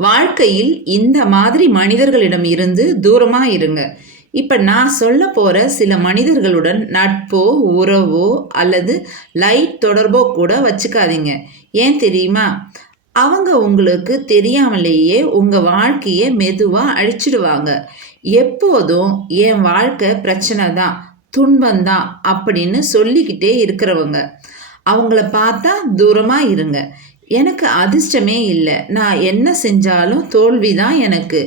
வாழ்க்கையில் இந்த மாதிரி மனிதர்களிடம் இருந்து தூரமாக இருங்க. இப்போ நான் சொல்ல போகிற சில மனிதர்களுடன் நட்போ உறவோ அல்லது லைட் தொடர்போ கூட வச்சுக்காதீங்க. ஏன் தெரியுமா? அவங்க உங்களுக்கு தெரியாமலேயே உங்கள் வாழ்க்கையை மெதுவாக அழிச்சிடுவாங்க. எப்போதும் என் வாழ்க்கை பிரச்சனை தான், துன்பந்தான் அப்படின்னு சொல்லிக்கிட்டே இருக்கிறவங்க. அவங்கள பார்த்தா தூரமாக இருங்க. எனக்கு அதிர்ஷ்டமே இல்லை, நான் என்ன செஞ்சாலும் தோல்விதான் எனக்கு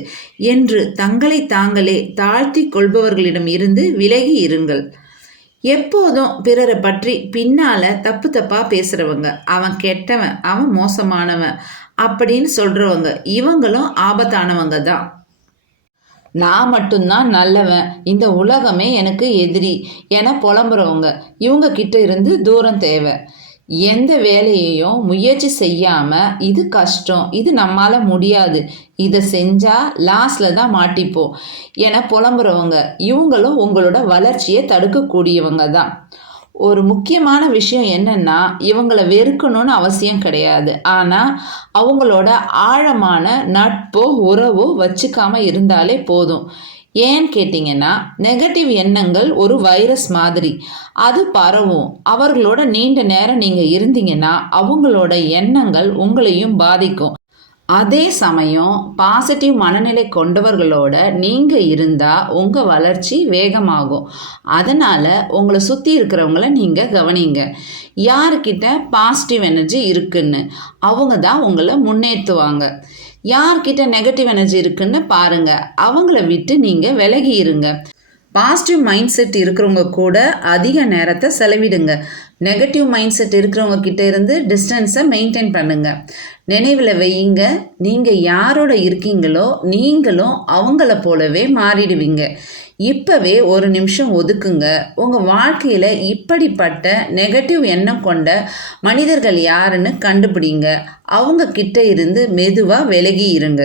என்று தங்களை தாங்களே தாழ்த்தி கொள்பவர்களிடம் இருந்து விலகி இருங்கள். எப்போதும் பிறரை பற்றி பின்னால தப்பு தப்பா பேசுறவங்க, அவன் கெட்டவன், அவன் மோசமானவன் அப்படின்னு சொல்றவங்க, இவங்களும் ஆபத்தானவங்க தான். நான் மட்டும்தான் நல்லவன், இந்த உலகமே எனக்கு எதிரி என புலம்புறவங்க, இவங்க கிட்ட இருந்து தூரம் தேவை. எந்த வேலையையும் முயற்சி செய்யாமல் இது கஷ்டம், இது நம்மால் முடியாது, இதை செஞ்சால் லாஸ்டில் தான் மாட்டிப்போம் என புலம்புறவங்க, இவங்களும் உங்களோட வளர்ச்சியை தடுக்கக்கூடியவங்க தான். ஒரு முக்கியமான விஷயம் என்னென்னா, இவங்களை வெறுக்கணும்னு அவசியம் கிடையாது. ஆனால் அவங்களோட ஆழமான நட்போ உறவோ வச்சுக்காமல் இருந்தாலே போதும். ஏன்னு கேட்டிங்கன்னா, நெகட்டிவ் எண்ணங்கள் ஒரு வைரஸ் மாதிரி, அது பரவும். அவர்களோட நீண்ட நேரம் நீங்கள் இருந்தீங்கன்னா அவங்களோட எண்ணங்கள் உங்களையும் பாதிக்கும். அதே சமயம் பாசிட்டிவ் மனநிலை கொண்டவர்களோட நீங்கள் இருந்தால் உங்கள் வளர்ச்சி வேகமாகும். அதனால் உங்களை சுற்றி இருக்கிறவங்கள நீங்கள் கவனிங்க. யாருக்கிட்ட பாசிட்டிவ் எனர்ஜி இருக்குன்னு அவங்க தான் உங்களை முன்னேற்றுவாங்க. யார்கிட்ட நெகட்டிவ் எனர்ஜி இருக்குன்னு பாருங்கள், அவங்கள விட்டு நீங்கள் விலகி இருங்க. பாசிட்டிவ் மைண்ட் செட் இருக்கிறவங்க கூட அதிக நேரத்தை செலவிடுங்க. நெகட்டிவ் மைண்ட் செட் இருக்கிறவங்க கிட்ட இருந்து டிஸ்டன்ஸை மெயின்டைன் பண்ணுங்க. நினைவில் வையுங்க, நீங்கள் யாரோட இருக்கீங்களோ நீங்களும் அவங்கள போலவே மாறிடுவீங்க. இப்போவே ஒரு நிமிஷம் ஒதுக்குங்க. உங்கள் வாழ்க்கையில் இப்படிப்பட்ட நெகட்டிவ் எண்ணம் கொண்ட மனிதர்கள் யாருன்னு கண்டுபிடிங்க. அவங்க கிட்ட இருந்து மெதுவாக விலகி இருங்க.